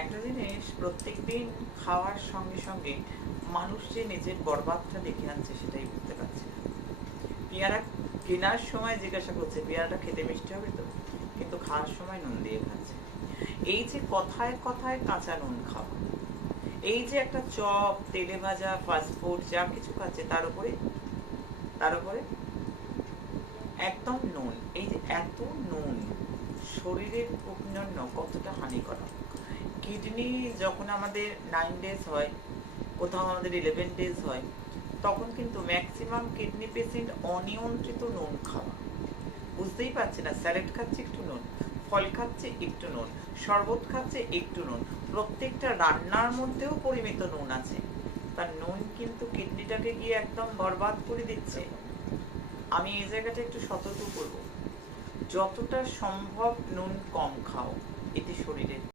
একটা জিনিস প্রত্যেকদিন খাওয়ার সঙ্গে সঙ্গে মানুষ যে নিজের বরবাদটা ডেকে আনছে সেটাই বুঝতে পারছে না। পেয়ারা কেনার সময় জিজ্ঞাসা করছে পেয়ারাটা খেতে মিষ্টি হবে তো, কিন্তু খাওয়ার সময় নুন দিয়ে খাচ্ছে। এই যে কথায় কথায় কাঁচা নুন খাওয়া, এই যে একটা চপ, তেলে ভাজা, ফাস্টফুড যা কিছু খাচ্ছে তার উপরে একদম নুন। এই যে এত নুন শরীরের জন্য কতটা হানিকরক। কিডনি যখন আমাদের 9 days হয়, কোথাও আমাদের 11 days হয়, তখন কিন্তু ম্যাক্সিমাম কিডনি পেশেন্ট অনিয়ন্ত্রিত নুন খাওয়া, বুঝতেই পারছে না। স্যালাড খাচ্ছে একটু নুন, ফল খাচ্ছে একটু নুন, শরবত খাচ্ছে একটু নুন, প্রত্যেকটা রান্নার মধ্যেও পরিমিত নুন আছে। তার নুন কিন্তু কিডনিটাকে গিয়ে একদম বরবাদ করে দিচ্ছে। আমি এই জায়গাটা একটু সতর্ক করব, যতটা সম্ভব নুন কম খাও, এতে শরীরের